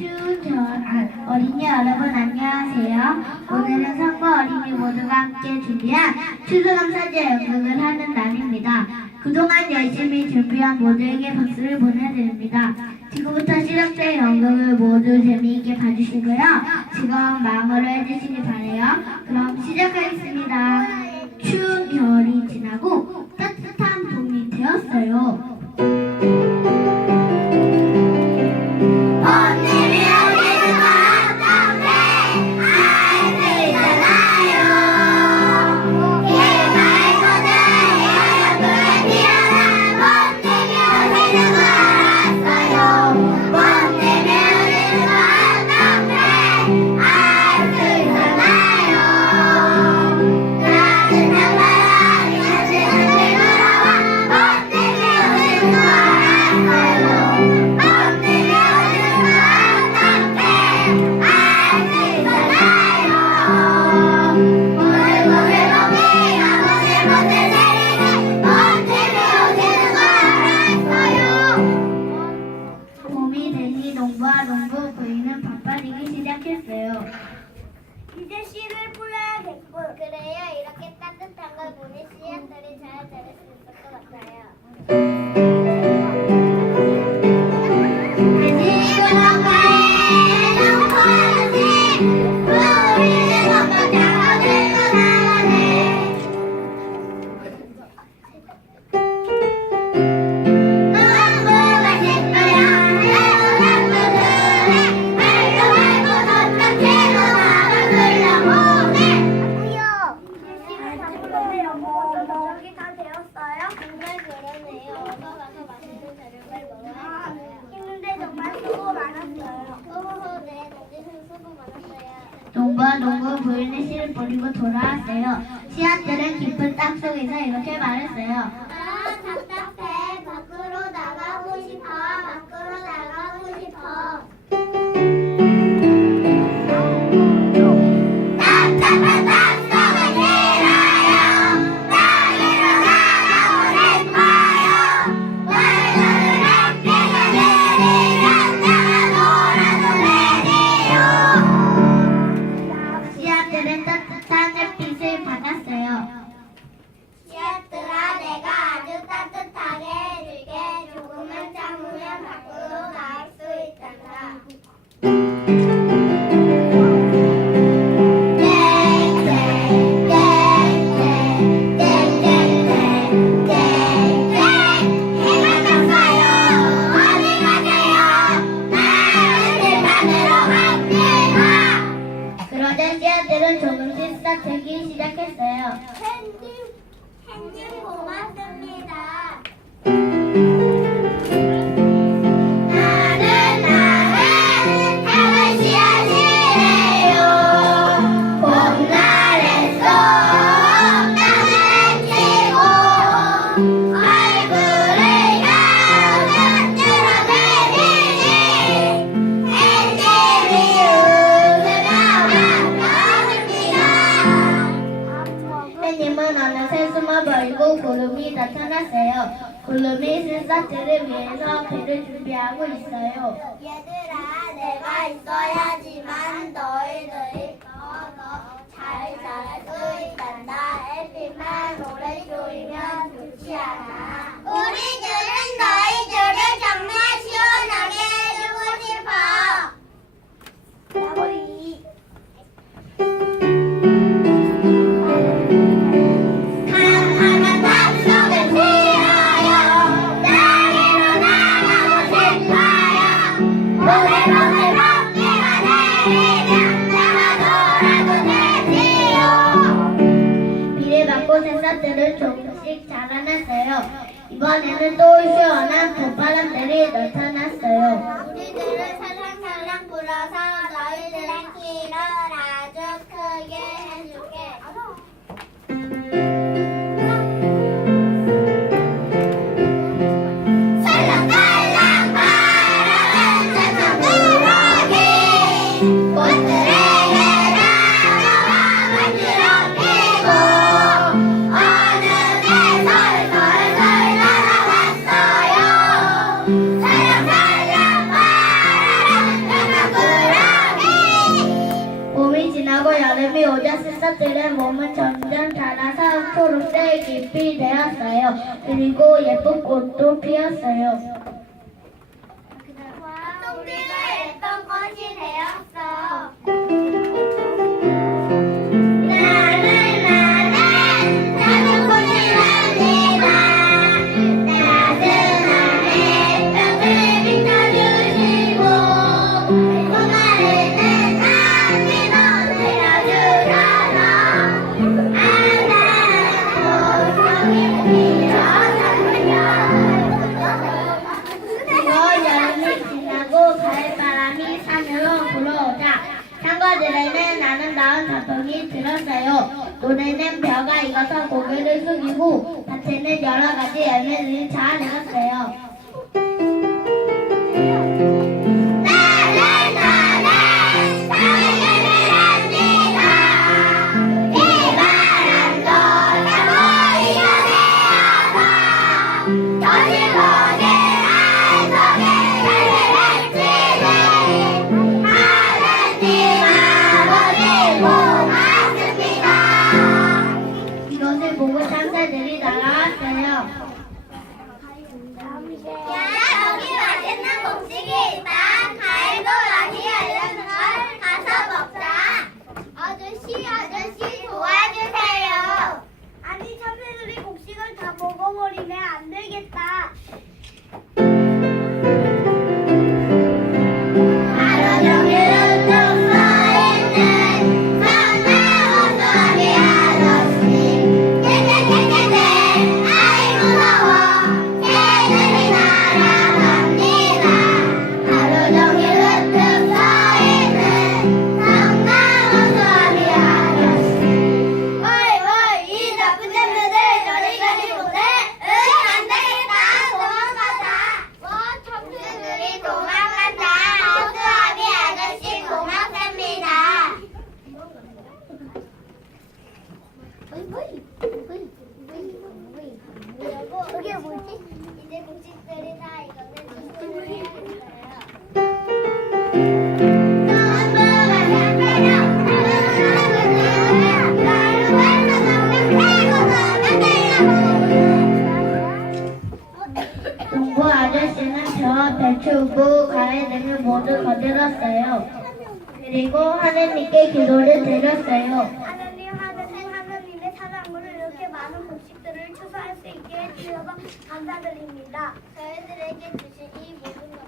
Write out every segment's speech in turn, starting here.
쭈절 아, 어린이 여러분 안녕하세요. 오늘은 선거 어린이 모두가 함께 준비한 추수감사제 연극을 하는 날입니다. 그동안 열심히 준비한 모두에게 박수를 보내드립니다. 지금부터 시작될 연극을 모두 재미있게 봐주시고요. 즐거운 마음으로 해주시기 바래요. 그럼 시작하겠습니다. 농구 부인의 버리고 돌아왔어요. 씨앗들은 깊은 땅 속에서 이렇게 말했어요. 아, 하고 골룸이 나타났어요. 골룸이 센사트를 위해서 배를 준비하고 있어요. 얘들아, 내가 있어야지만 너희들이 더더잘살수 있단다. 에피만 오래 조이면 좋지 않아. 우리 이번에는 또 시원한 봄바람들이 나타났어요. 우리들은 사랑사랑 불어서 너희들은 길어라 주 크게 해주고 오자 새싹들의 몸은 점점 자라서 초록색 잎이 되었어요. 그리고 예쁜 꽃도 피었어요. 들에는 아름다운 단풍이 들었어요. 노래는 벼가 익어서 고개를 숙이고 밭에는 여러 가지 열매들이 잘 익었어요. 해야겠어요 농부 아저씨는 벼, 배추고 과일 등을 모두 거들었어요. 그리고 하느님께 기도를 드렸어요. 하나님, 하나님, 하나님의 사랑으로 이렇게 많은 곡식들을 추수할 수 있게 해주셔서 감사드립니다. 저희들에게 주신 이 모든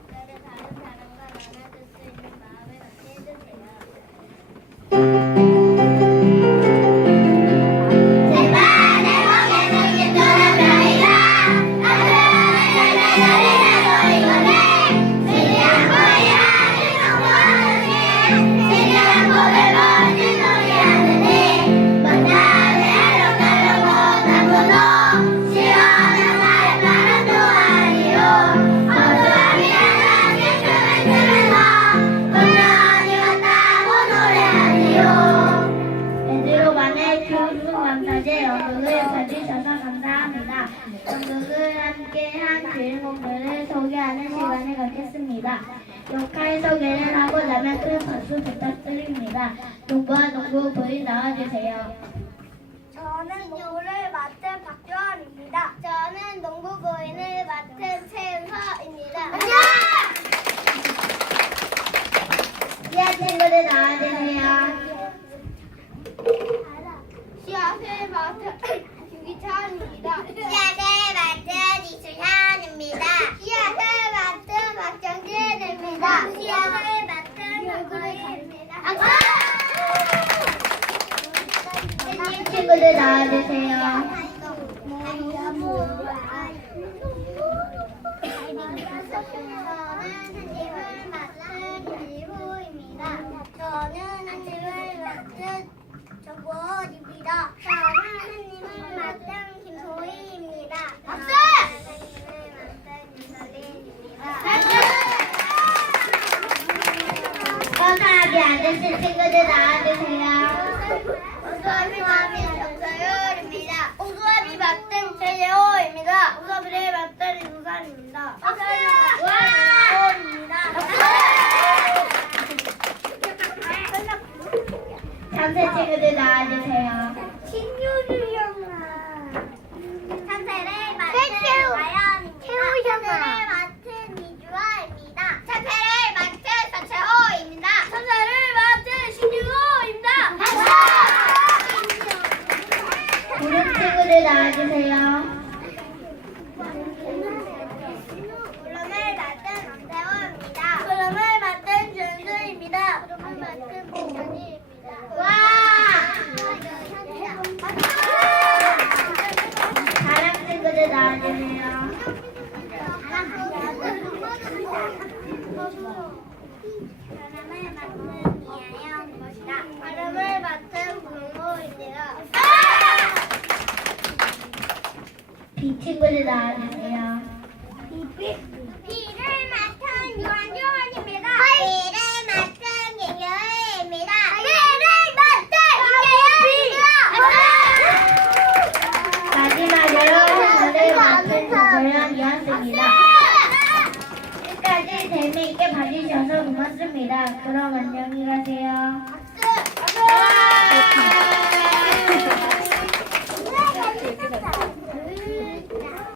연극을 함께한 주인공들을 소개하는 시간을 갖겠습니다. 역할 소개를 하고 나면 큰 박수 부탁드립니다. 농부와 농부 부인 나와주세요. 저는 농구를 맡은 박주원입니다. 저는 농구 부인을 맡은 최은서입니다. 시아 친구들 나와주세요. 씨앗을 맡은 유기찬입니다. 씨앗을 맡은 이수현입니다. 씨앗을 맡은 박정진입니다. 씨앗을 맡은 박구리입니다. 햇님 친구들 나와주세요. 저는 한집을 맡은. 저는 김소희입니다. 박수! 한님을 맡은 유설린입니다. 허사비 아저씨 친구들 나와주세요. 우수아비 맡은 정서율입니다. 우수아비 맡은 최예호입니다. 우수아비를 맡은 이수산입니다. 박수! 와! 입니다. 참새 친구들 나와주세요. 신유주 형아. 참새를 맡은 과연입니다. 참새를 맡은 이주아입니다. 참새를 맡은 서채호입니다. 참새를 맡은 신유호입니다. 구름 친구들 나와주세요. 구름을 맡은 엄태호입니다. 구름을 맡은 준수입니다. 구름을 맡은 봉현이입니다. 와! 바람 친구들 나와주세요. 바람을 맡은 이하영입니다. 바람을 맡은 문호입니다. 비 친구들 나와주세요. 비를 맡은 유한유한입니다. 비를 맡은 김유혜입니다. 비를 맡은 마지막으로 저를 맡은 조소연 이한수입니다. 고맙습니다. 그럼 안녕히 가세요.